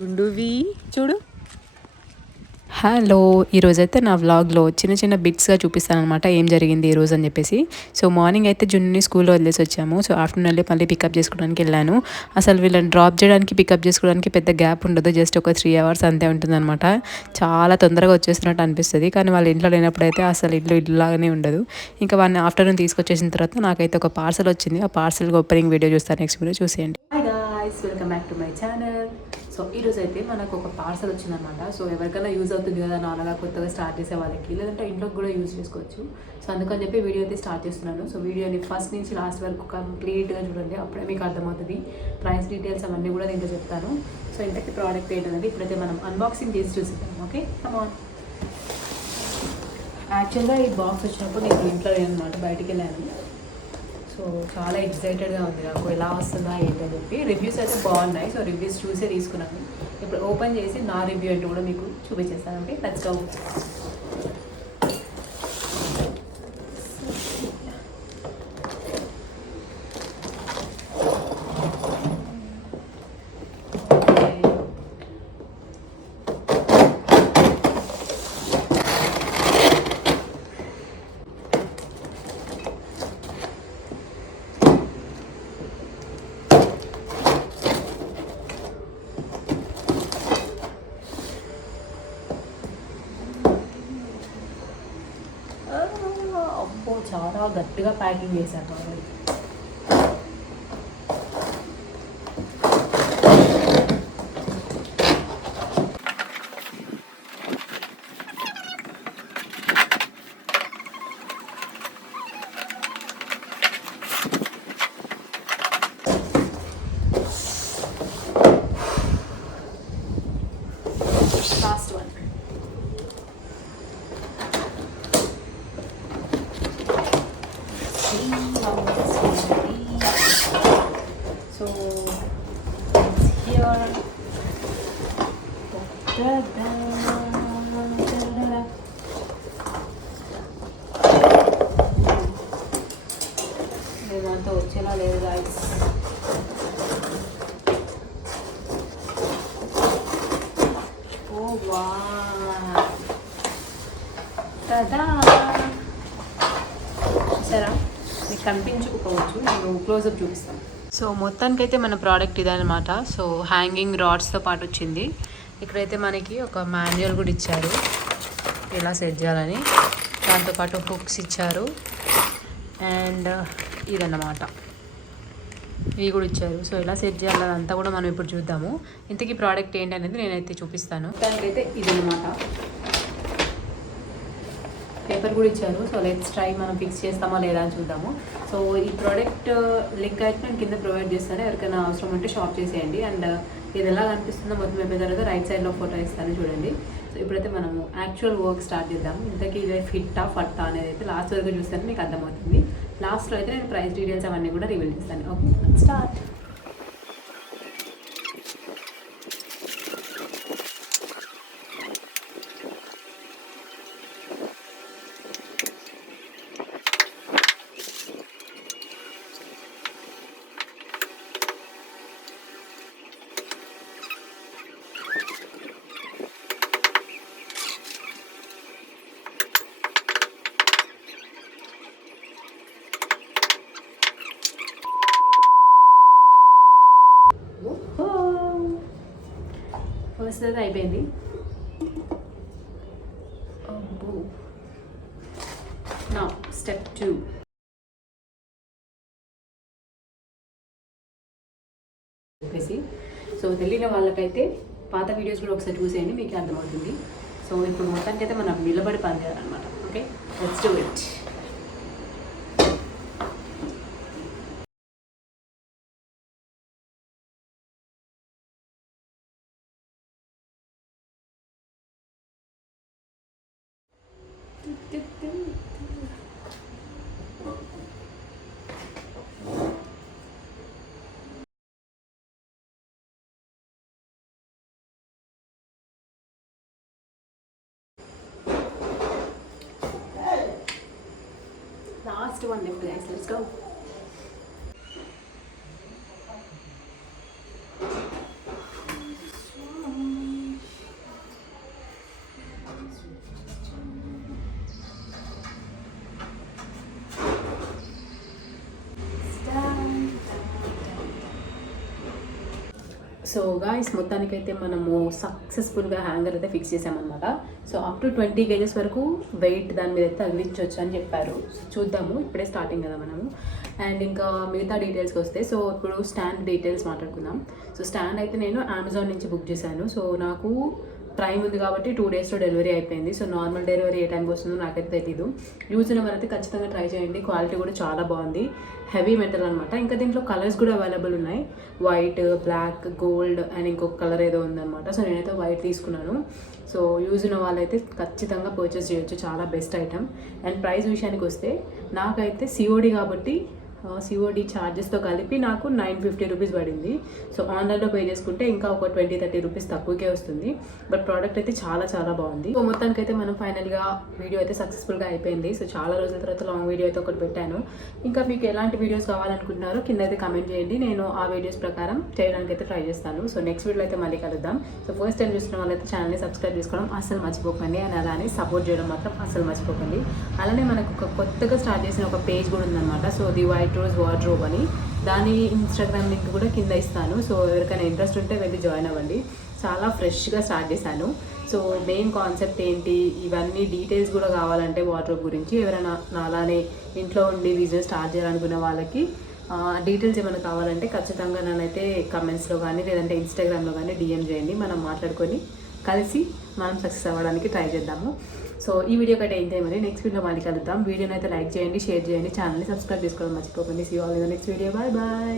గుండువి చూడు. హలో, ఈరోజైతే నా వ్లాగ్లో చిన్న చిన్న బిట్స్గా చూపిస్తాను అనమాట ఏం జరిగింది ఈరోజు అని చెప్పేసి. సో మార్నింగ్ అయితే జున్ని స్కూల్లో వదిలేసి వచ్చాము. సో ఆఫ్టర్నూన్ వెళ్ళి మళ్ళీ పికప్ చేసుకోవడానికి వెళ్ళాను. అసలు వీళ్ళని డ్రాప్ చేయడానికి పికప్ చేసుకోవడానికి పెద్ద గ్యాప్ ఉండదు, జస్ట్ ఒక 3 hours అంతే ఉంటుందన్నమాట. చాలా తొందరగా వచ్చేస్తున్నట్టు అనిపిస్తుంది, కానీ వాళ్ళ ఇంట్లో లేనప్పుడైతే అసలు ఇల్లులాగానే ఉండదు. ఇంకా వాళ్ళని ఆఫ్టర్నూన్ తీసుకొచ్చేసిన తర్వాత నాకైతే ఒక పార్సల్ వచ్చింది. ఆ పార్సల్ ఓపెనింగ్ వీడియో చూస్తాను, నెక్స్ట్ వీడియో చూసేయండి. Hi guys, welcome back to my channel. So ఈరోజు అయితే మనకు ఒక పార్సల్ వచ్చిందనమాట. సో ఎవరికైనా యూజ్ అవుతుంది కదా నాన్నగా కొత్తగా స్టార్ట్ చేసే వాళ్ళకి, లేదంటే ఇంట్లోకి కూడా యూజ్ చేసుకోవచ్చు. సో అందుకని చెప్పి వీడియో అయితే స్టార్ట్ చేస్తున్నాను. సో వీడియోని ఫస్ట్ నుంచి లాస్ట్ వరకు కంప్లీట్గా చూడండి, అప్పుడే మీకు అర్థమవుతుంది. ప్రైస్ డీటెయిల్స్ అవన్నీ కూడా దీంట్లో చెప్తాను. సో ఇంతకీ ప్రోడక్ట్ ఏంటనేది ఇప్పుడైతే మనం అన్బాక్సింగ్ చేసి చూసిద్దాం. Okay, come on. యాక్చువల్గా ఈ బాక్స్ వచ్చినప్పుడు నేను ఇంట్లో లేనమాట, బయటికి వెళ్ళాను. సో చాలా ఎక్సైటెడ్గా ఉంది నాకు, ఎలా వస్తుందా ఏంటని చెప్పి. రివ్యూస్ అయితే బాగున్నాయి, సో రివ్యూస్ చూసే తీసుకున్నాను. ఇప్పుడు ఓపెన్ చేసి నా రివ్యూ అంటే కూడా మీకు చూపించేస్తాను. Okay, let's go. అబ్బో, చాలా గట్టిగా ప్యాకింగ్ చేశారు వాళ్ళు. Last one. So it's here. నేనంతా వచ్చేలా లేదు గాయ్స్. ఓ వావ్, టడా! సరే, మీకు కనిపించకపోవచ్చు, నేను క్లోజప్ చూపిస్తాను. సో మొత్తానికైతే మన ప్రోడక్ట్ ఇదనమాట. సో హ్యాంగింగ్ రాడ్స్తో పాటు వచ్చింది. ఇక్కడైతే మనకి ఒక మాన్యువల్ కూడా ఇచ్చారు ఎలా సెట్ చేయాలని, దాంతోపాటు హుక్స్ ఇచ్చారు అండ్ ఇదన్నమాట, ఇవి కూడా ఇచ్చారు. సో ఎలా సెట్ చేయాలని అంతా కూడా మనం ఇప్పుడు చూద్దాము. ఇంతకీ ప్రోడక్ట్ ఏంటనేది నేనైతే చూపిస్తాను. దానికైతే ఇదన్నమాట, పేపర్ కూడా ఇచ్చారు. సో లెట్స్ ట్రై, మనం ఫిక్స్ చేస్తామా లేదా అని చూద్దాము. సో ఈ ప్రోడక్ట్ లింక్ అయితే నేను కింద ప్రొవైడ్ చేస్తాను, ఎవరికైనా అవసరం ఉంటే షాప్ చేసేయండి. అండ్ ఇది ఎలా కనిపిస్తుందో మొత్తం అయిపోయిన తర్వాత రైట్ సైడ్లో ఫోటో ఇస్తాను చూడండి. సో ఇప్పుడైతే మనము యాక్చువల్ వర్క్ స్టార్ట్ చేద్దాము. ఇంతకీ ఇది ఫిట్టా ఫట్టా అనేది అయితే లాస్ట్ వరకు చూస్తే మీకు అర్థమవుతుంది. లాస్ట్లో అయితే నేను ప్రైస్ డీటెయిల్స్ అవన్నీ కూడా రివీల్ చేస్తాను. Okay, start. ఫస్ట్ అయితే అయిపోయింది. నా స్టెప్ 2. చెప్పేసి సో తెలియని వాళ్ళకైతే పాత వీడియోస్ కూడా ఒకసారి చూసేయండి, మీకు అర్థమవుతుంది. సో ఇప్పుడు మొత్తానికి అయితే మనం నిలబడి పని చేయాలన్నమాట. Okay, let's do it. Last one left, guys. Let's go. So guys మొత్తానికైతే మనము సక్సెస్ఫుల్గా హ్యాంగర్ అయితే ఫిక్స్ చేసామన్నమాట. సో అప్ టు 20 kgs వరకు వెయిట్ దాని మీద అయితే తగిలించవచ్చు అని చెప్పారు. చూద్దాము, ఇప్పుడే స్టార్టింగ్ కదా మనము. అండ్ ఇంకా మిగతా డీటెయిల్స్కి వస్తే, సో ఇప్పుడు స్టాండ్ డీటెయిల్స్ మాట్లాడుకుందాం. సో స్టాండ్ అయితే నేను అమెజాన్ నుంచి బుక్ చేశాను. సో నాకు ప్రైమ్ ఉంది కాబట్టి 2 daysలో డెలివరీ అయిపోయింది. సో నార్మల్ డెలివరీ ఏ టైంకి వస్తుందో నాకైతే తెలీదు. యూజ్ ఉన్న వాళ్ళైతే ఖచ్చితంగా ట్రై చేయండి. క్వాలిటీ కూడా చాలా బాగుంది, హెవీ మెటల్ అనమాట. ఇంకా దీంట్లో కలర్స్ కూడా అవైలబుల్ ఉన్నాయి, వైట్, బ్లాక్, గోల్డ్ అండ్ ఇంకొక కలర్ ఏదో ఉందన్నమాట. సో నేనైతే వైట్ తీసుకున్నాను. సో యూజ్ ఉన్న వాళ్ళైతే ఖచ్చితంగా పర్చేస్ చేయొచ్చు, చాలా బెస్ట్ ఐటమ్. అండ్ ప్రైస్ విషయానికి వస్తే నాకైతే సిఓడి కాబట్టి సిఓడి ఛార్జెస్తో కలిపి నాకు 950 రూపీస్ పడింది. సో ఆన్లైన్లో పే చేసుకుంటే ఇంకా ఒక 20-30 రూపీస్ తక్కువకే వస్తుంది. బట్ ప్రోడక్ట్ అయితే చాలా చాలా బాగుంది. సో మొత్తానికైతే మనం ఫైనల్గా వీడియో అయితే సక్సెస్ఫుల్గా అయిపోయింది. సో చాలా రోజుల తర్వాత లాంగ్ వీడియో అయితే ఒకటి పెట్టాను. ఇంకా మీకు ఎలాంటి వీడియోస్ కావాలనుకుంటున్నారో కింద అయితే కమెంట్ చేయండి, నేను ఆ వీడియోస్ ప్రకారం చేయడానికి అయితే ట్రై చేస్తాను. సో నెక్స్ట్ వీడియో అయితే మళ్ళీ కలుద్దాం. సో ఫస్ట్ టైం చూసిన వాళ్ళైతే ఛానల్ని సబ్స్క్రైబ్ చేసుకోవడం అసలు మర్చిపోకండి, అండ్ అలానే సపోర్ట్ చేయడం మాత్రం అసలు మర్చిపోకండి. అలానే మనకు ఒక కొత్తగా స్టార్ట్ చేసిన ఒక పేజ్ కూడా ఉందన్నమాట. So the white rose wardrobe అని, దాని ఇన్స్టాగ్రామ్ లింక్ కూడా కింద ఇస్తాను. సో ఎవరికైనా ఇంట్రెస్ట్ ఉంటే వెళ్ళి జాయిన్ అవ్వండి. చాలా ఫ్రెష్గా స్టార్ట్ చేశాను. సో మెయిన్ కాన్సెప్ట్ ఏంటి, ఇవన్నీ డీటెయిల్స్ కూడా కావాలంటే వార్డ్రోబ్ గురించి ఎవరైనా అలానే ఇంట్లో ఉండి బిజినెస్ స్టార్ట్ చేయాలనుకున్న వాళ్ళకి డీటెయిల్స్ ఏమైనా కావాలంటే ఖచ్చితంగా నన్నైతే కమెంట్స్లో కానీ లేదంటే ఇన్స్టాగ్రామ్లో కానీ డిఎం చేయండి. మనం మాట్లాడుకొని కలిసి మనం సక్సెస్ అవ్వడానికి ట్రై చేద్దాము. సో ఈ వీడియో కంటే ఏం చేయమని నెక్స్ట్ వీడియో మళ్ళీ కలుద్దాం. వీడియోని అయితే లైక్ చేయండి, షేర్ చేయండి, ఛానల్ని సబ్స్క్రైబ్ చేసుకోవడం మర్చిపోకండి. See all in the next video. Bye bye.